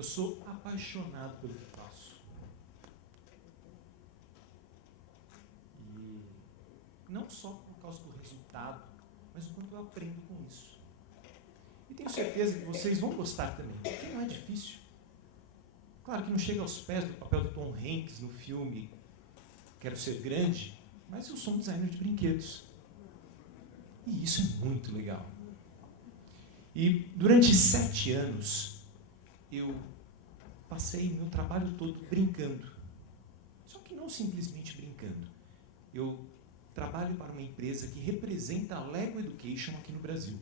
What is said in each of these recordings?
Eu sou apaixonado pelo que faço. E não só por causa do resultado, mas o quanto eu aprendo com isso. E tenho certeza que vocês vão gostar também, porque não é difícil. Claro que não chega aos pés do papel do Tom Hanks no filme Quero Ser Grande, mas eu sou um designer de brinquedos. E isso é muito legal. E durante 7 anos, eu passei meu trabalho todo brincando. Só que não simplesmente brincando. Eu trabalho para uma empresa que representa a Lego Education aqui no Brasil.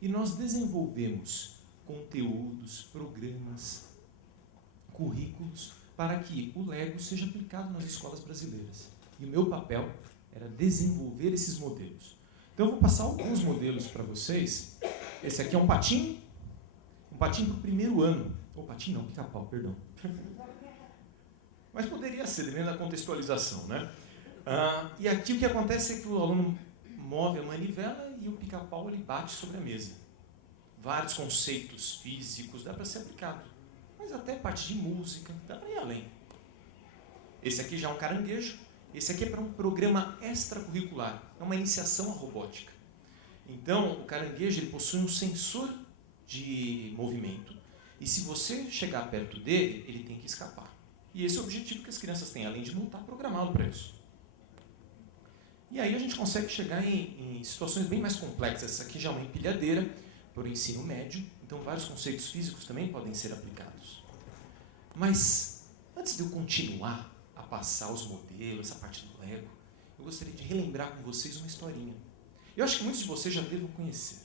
E nós desenvolvemos conteúdos, programas, currículos para que o Lego seja aplicado nas escolas brasileiras. E o meu papel era desenvolver esses modelos. Então eu vou passar alguns modelos para vocês. Esse aqui é um patinho para o primeiro ano. Ou patinho não, pica-pau, perdão. Mas poderia ser, dependendo da contextualização, né? E aqui o que acontece é que o aluno move a manivela e o pica-pau ele bate sobre a mesa. Vários conceitos físicos, dá para ser aplicado. Mas até parte de música, dá para ir além. Esse aqui já é um caranguejo. Esse aqui é para um programa extracurricular. É uma iniciação à robótica. Então, o caranguejo ele possui um sensor de movimento. E se você chegar perto dele, ele tem que escapar. E esse é o objetivo que as crianças têm, além de não estar programado para isso. E aí a gente consegue chegar em situações bem mais complexas. Essa aqui já é uma empilhadeira para o ensino médio, então vários conceitos físicos também podem ser aplicados. Mas, antes de eu continuar a passar os modelos, essa parte do Lego, eu gostaria de relembrar com vocês uma historinha. Eu acho que muitos de vocês já devam conhecer,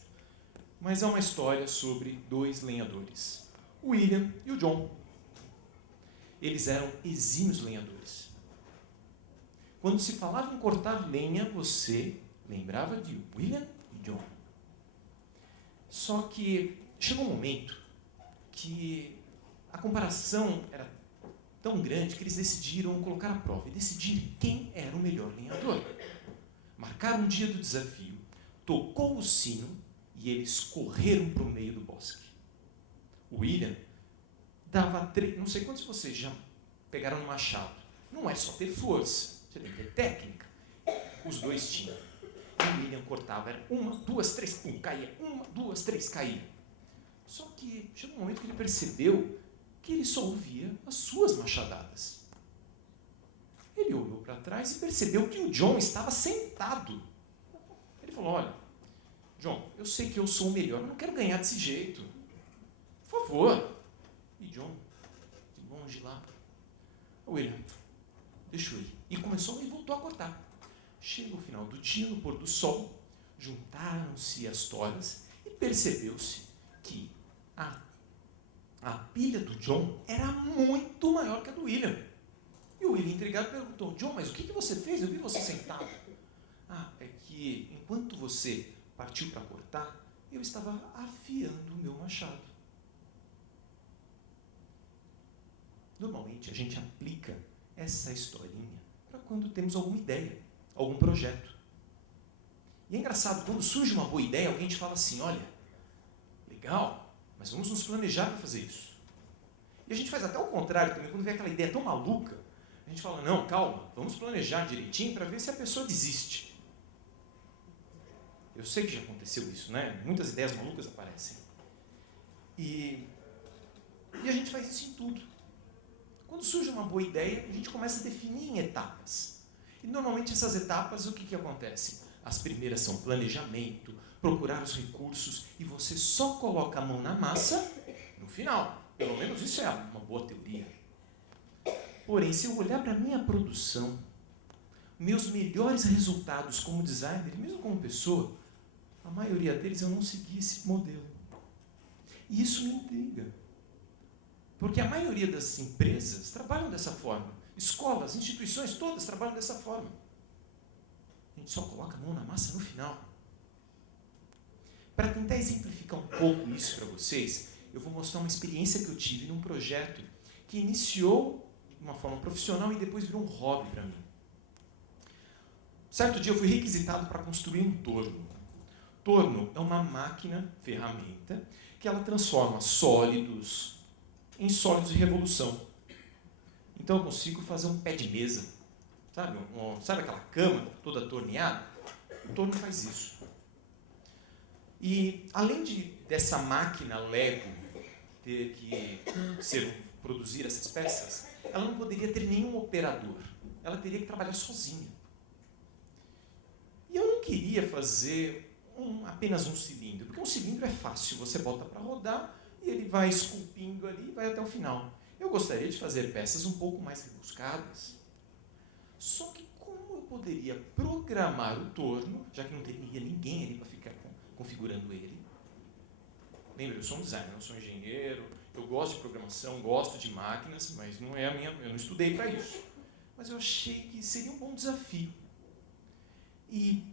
mas é uma história sobre 2 lenhadores, o William e o John. Eles eram exímios lenhadores. Quando se falava em cortar lenha, você lembrava de William e John. Só que chegou um momento que a comparação era tão grande que eles decidiram colocar à prova e decidir quem era o melhor lenhador. Marcaram um dia do desafio, tocou o sino e eles correram para o meio do bosque. O William dava não sei quantos de vocês já pegaram no machado. Não é só ter força, você tem que ter técnica. Os dois tinham. O William cortava, era 1, 2, 3, caía. 1, 2, 3, caía. Só que chegou um momento que ele percebeu que ele só ouvia as suas machadadas. Ele olhou para trás e percebeu que o John estava sentado. Ele falou, olha, John, eu sei que eu sou o melhor, mas não quero ganhar desse jeito. Por favor. E John, de longe lá, William, deixa eu ir. E começou e voltou a cortar. Chega o final do dia, no pôr do sol, juntaram-se as toras e percebeu-se que a pilha do John era muito maior que a do William. E o William, intrigado, perguntou, John, mas o que você fez? Eu vi você sentado. É que enquanto você partiu para cortar, eu estava afiando o meu machado. Normalmente a gente aplica essa historinha para quando temos alguma ideia, algum projeto. E é engraçado, quando surge uma boa ideia, alguém te fala assim, olha, legal, mas vamos nos planejar para fazer isso. E a gente faz até o contrário também, quando vem aquela ideia tão maluca, a gente fala, não, calma, vamos planejar direitinho para ver se a pessoa desiste. Eu sei que já aconteceu isso, né? Muitas ideias malucas aparecem. E a gente faz isso em tudo. Quando surge uma boa ideia, a gente começa a definir em etapas. E normalmente essas etapas, o que acontece? As primeiras são planejamento, procurar os recursos, e você só coloca a mão na massa no final. Pelo menos isso é uma boa teoria. Porém, se eu olhar para a minha produção, meus melhores resultados como designer, mesmo como pessoa, a maioria deles eu não segui esse modelo. E isso me intriga. Porque a maioria das empresas trabalham dessa forma. Escolas, instituições, todas trabalham dessa forma. A gente só coloca a mão na massa no final. Para tentar exemplificar um pouco isso para vocês, eu vou mostrar uma experiência que eu tive num projeto que iniciou de uma forma profissional e depois virou um hobby para mim. Certo dia eu fui requisitado para construir um torno. Torno é uma máquina, ferramenta, que ela transforma sólidos, em sólidos de revolução. Então eu consigo fazer um pé de mesa, sabe aquela cama toda torneada? O torno faz isso. E além dessa máquina Lego ter que produzir essas peças, ela não poderia ter nenhum operador. Ela teria que trabalhar sozinha. E eu não queria fazer apenas um cilindro, porque um cilindro é fácil, você bota para rodar e ele vai esculpindo ali e vai até o final. Eu gostaria de fazer peças um pouco mais rebuscadas. Só que como eu poderia programar o torno, já que não teria ninguém ali para ficar configurando ele? Lembra, eu sou um designer, eu sou um engenheiro, eu gosto de programação, gosto de máquinas, mas não é eu não estudei para isso. Mas eu achei que seria um bom desafio. E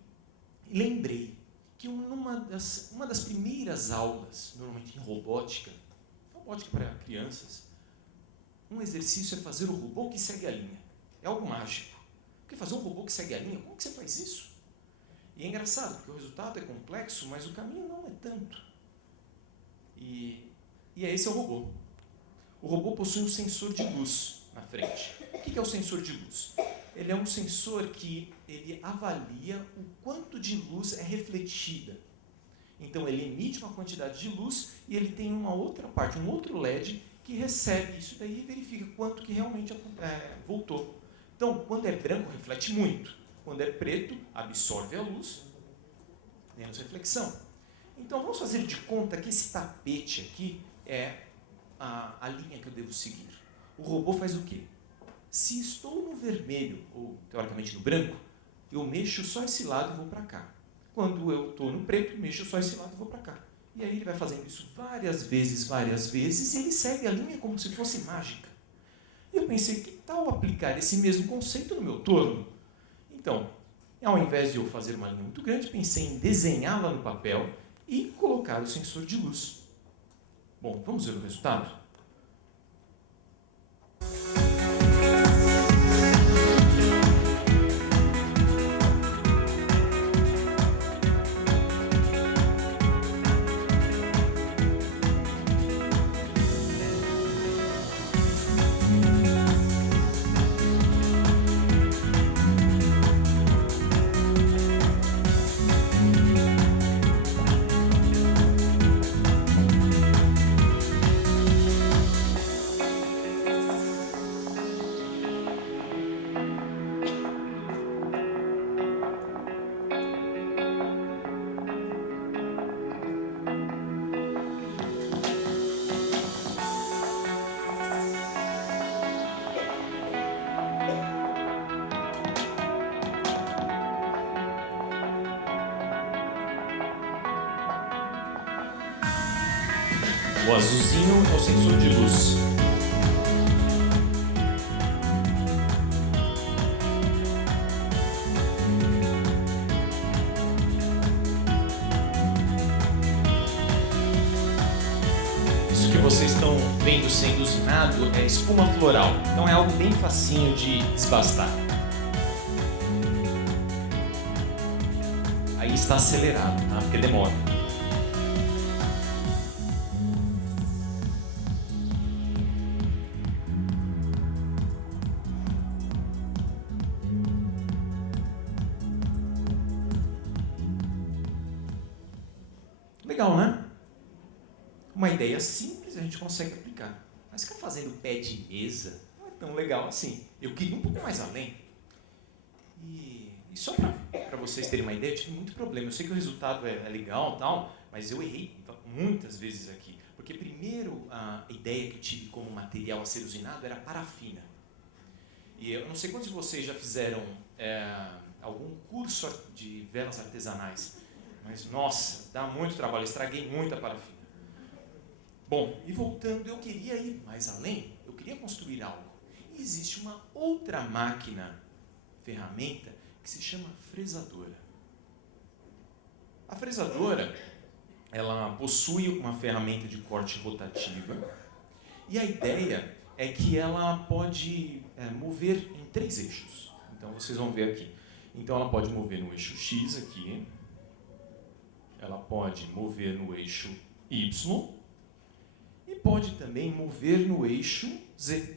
lembrei que uma das primeiras aulas, normalmente em robótica para crianças, um exercício é fazer o robô que segue a linha. É algo mágico. Porque fazer um robô que segue a linha, como que você faz isso? E é engraçado, porque o resultado é complexo, mas o caminho não é tanto. E esse é o robô. O robô possui um sensor de luz na frente. O que é o sensor de luz? Ele é um sensor que ele avalia o quanto de luz é refletida. Então ele emite uma quantidade de luz e ele tem uma outra parte, um outro LED que recebe isso daí e verifica quanto que realmente voltou. Então, quando é branco, reflete muito. Quando é preto, absorve a luz, menos reflexão. Então, vamos fazer de conta que esse tapete aqui é a linha que eu devo seguir. O robô faz o quê? Se estou no vermelho, ou teoricamente no branco, eu mexo só esse lado e vou para cá. Quando eu estou no preto, mexo só esse lado e vou para cá. E aí ele vai fazendo isso várias vezes, e ele segue a linha como se fosse mágica. E eu pensei, que tal aplicar esse mesmo conceito no meu torno? Então, ao invés de eu fazer uma linha muito grande, pensei em desenhá-la no papel e colocar o sensor de luz. Bom, vamos ver o resultado? O azulzinho é o sensor de luz. Isso que vocês estão vendo sendo usinado é espuma floral. Então é algo bem facinho de desbastar. Aí está acelerado, tá? Porque demora. Legal, né? Uma ideia simples a gente consegue aplicar. Mas ficar fazendo pé de mesa não é tão legal assim. Eu queria um pouco mais além. E só para vocês terem uma ideia, eu tive muito problema. Eu sei que o resultado é legal e tal, mas eu errei muitas vezes aqui. Porque primeiro a ideia que eu tive como material a ser usinado era parafina. E eu não sei quantos de vocês já fizeram algum curso de velas artesanais. Mas, nossa, dá muito trabalho, estraguei muita parafina. Bom, e voltando, eu queria ir mais além, eu queria construir algo. E existe uma outra máquina, ferramenta, que se chama fresadora. A fresadora, ela possui uma ferramenta de corte rotativa, e a ideia é que ela pode mover em 3 eixos. Então, vocês vão ver aqui. Então, ela pode mover no eixo X aqui, ela pode mover no eixo Y e pode também mover no eixo Z.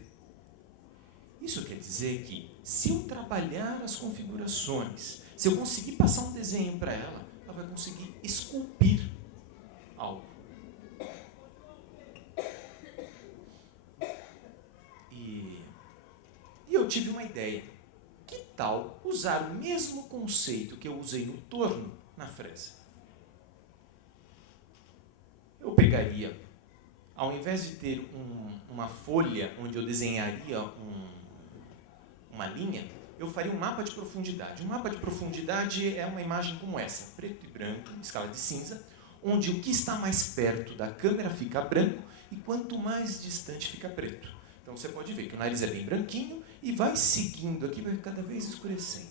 Isso quer dizer que, se eu trabalhar as configurações, se eu conseguir passar um desenho para ela, ela vai conseguir esculpir algo. E eu tive uma ideia. Que tal usar o mesmo conceito que eu usei no torno na fresa? Eu pegaria, ao invés de ter uma folha onde eu desenharia uma linha, eu faria um mapa de profundidade. Um mapa de profundidade é uma imagem como essa, preto e branco, em escala de cinza, onde o que está mais perto da câmera fica branco e quanto mais distante fica preto. Então você pode ver que o nariz é bem branquinho e vai seguindo aqui, vai cada vez escurecendo.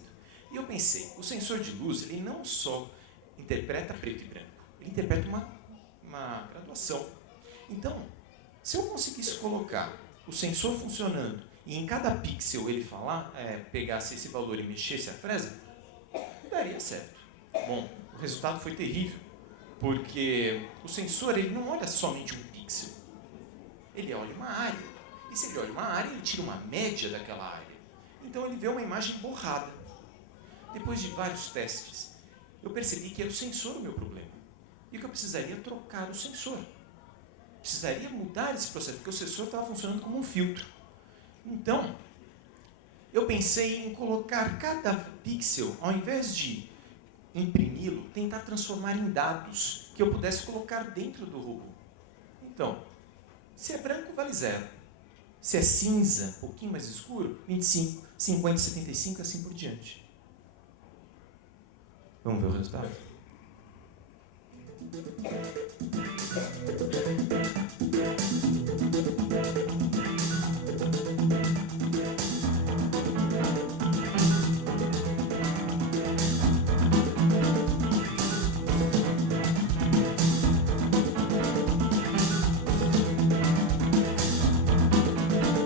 E eu pensei, o sensor de luz, ele não só interpreta preto e branco, ele interpreta uma graduação. Então, se eu conseguisse colocar o sensor funcionando e em cada pixel ele pegasse esse valor e mexesse a fresa, daria certo. Bom, o resultado foi terrível, porque o sensor ele não olha somente um pixel, ele olha uma área. E se ele olha uma área, ele tira uma média daquela área. Então ele vê uma imagem borrada. Depois de vários testes, eu percebi que era o sensor o meu problema. E que eu precisaria trocar o sensor. Precisaria mudar esse processo, porque o sensor estava funcionando como um filtro. Então, eu pensei em colocar cada pixel, ao invés de imprimi-lo, tentar transformar em dados que eu pudesse colocar dentro do robô. Então, se é branco, vale 0. Se é cinza, um pouquinho mais escuro, 25, 50, 75 e assim por diante. Vamos ver o resultado?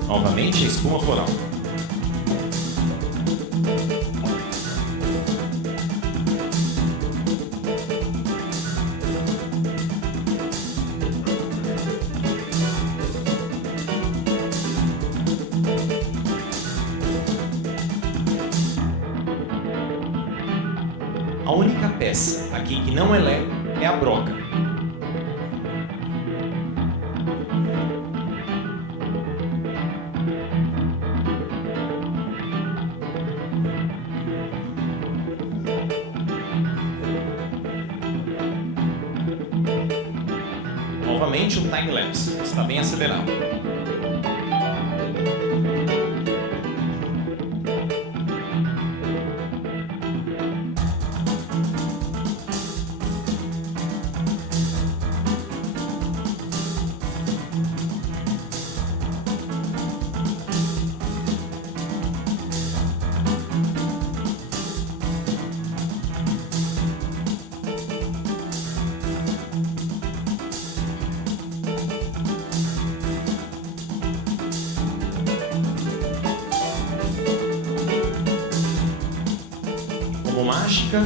Novamente a espuma floral. A única peça aqui que não é Lego é a broca. Novamente um time-lapse, está bem acelerado. Como mágica.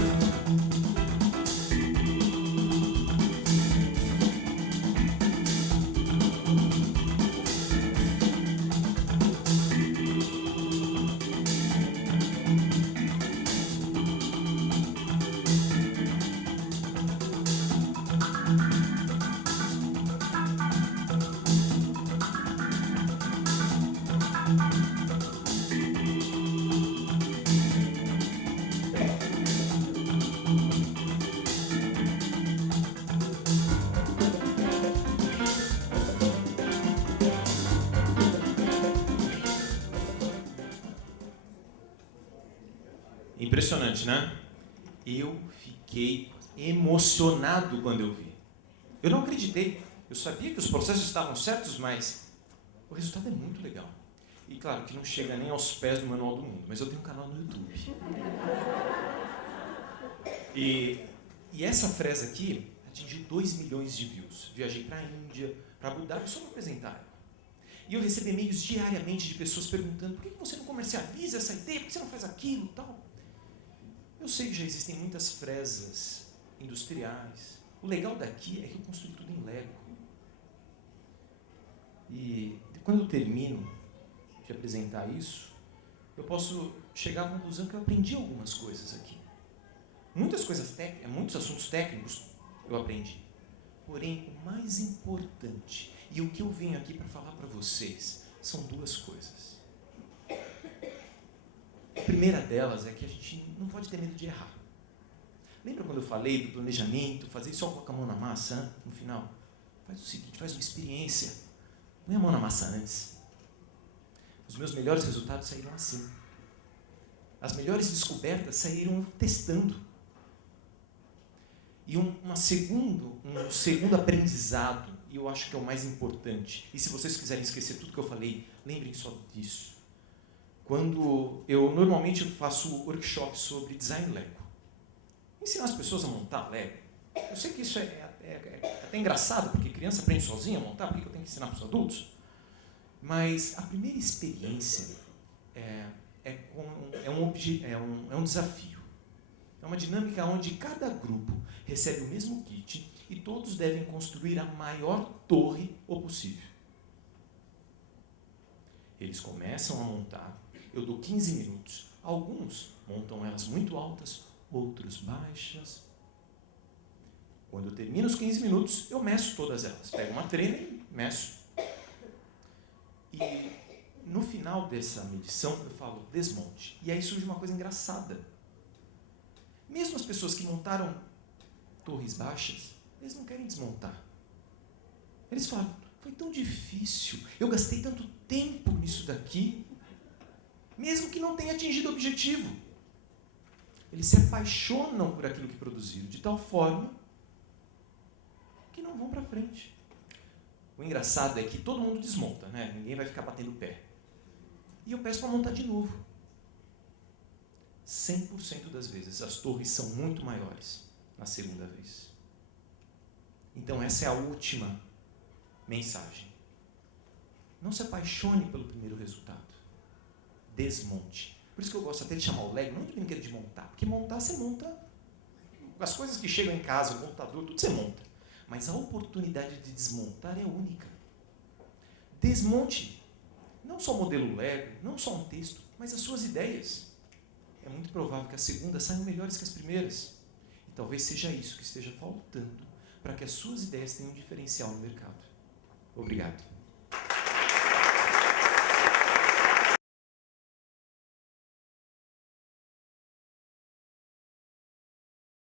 Impressionante, né? Eu fiquei emocionado quando eu vi. Eu não acreditei. Eu sabia que os processos estavam certos, mas o resultado é muito legal. E claro que não chega nem aos pés do Manual do Mundo, mas eu tenho um canal no YouTube. E essa fresa aqui atingiu 2 milhões de views. Viajei para a Índia, para Abu Dhabi, só para apresentar ela. E eu recebo e-mails diariamente de pessoas perguntando: por que você não comercializa essa ideia? Por que você não faz aquilo e tal? Eu sei que já existem muitas fresas industriais. O legal daqui é que eu construí tudo em Lego. E quando eu termino de apresentar isso, eu posso chegar à conclusão que eu aprendi algumas coisas aqui. Muitos assuntos técnicos eu aprendi. Porém, o mais importante, e o que eu venho aqui para falar para vocês, são duas coisas. A primeira delas é que a gente não pode ter medo de errar. Lembra quando eu falei do planejamento, fazer só com a mão na massa no final? Faz o seguinte, faz uma experiência. Põe a mão na massa antes. Os meus melhores resultados saíram assim. As melhores descobertas saíram testando. E um segundo aprendizado, e eu acho que é o mais importante, e se vocês quiserem esquecer tudo que eu falei, lembrem só disso. Quando eu normalmente faço workshop sobre design Lego. Ensinar as pessoas a montar Lego. Eu sei que isso é até engraçado, porque criança aprende sozinha a montar, por que eu tenho que ensinar para os adultos? Mas a primeira experiência é um desafio. É uma dinâmica onde cada grupo recebe o mesmo kit e todos devem construir a maior torre o possível. Eles começam a montar, eu dou 15 minutos. Alguns montam elas muito altas, outros baixas. Quando eu termino os 15 minutos, eu meço todas elas. Pego uma trena e meço. E no final dessa medição, eu falo desmonte. E aí surge uma coisa engraçada. Mesmo as pessoas que montaram torres baixas, eles não querem desmontar. Eles falam, foi tão difícil, eu gastei tanto tempo nisso daqui, mesmo que não tenha atingido o objetivo. Eles se apaixonam por aquilo que produziram, de tal forma que não vão para frente. O engraçado é que todo mundo desmonta, né? Ninguém vai ficar batendo o pé. E eu peço para montar de novo. 100% das vezes as torres são muito maiores na segunda vez. Então essa é a última mensagem. Não se apaixone pelo primeiro resultado. Desmonte. Por isso que eu gosto até de chamar o Lego, não de brinquedo de montar, porque montar você monta, as coisas que chegam em casa, o computador, tudo você monta. Mas a oportunidade de desmontar é única. Desmonte não só o modelo Lego, não só um texto, mas as suas ideias. É muito provável que as segundas saiam melhores que as primeiras. E talvez seja isso que esteja faltando para que as suas ideias tenham um diferencial no mercado. Obrigado.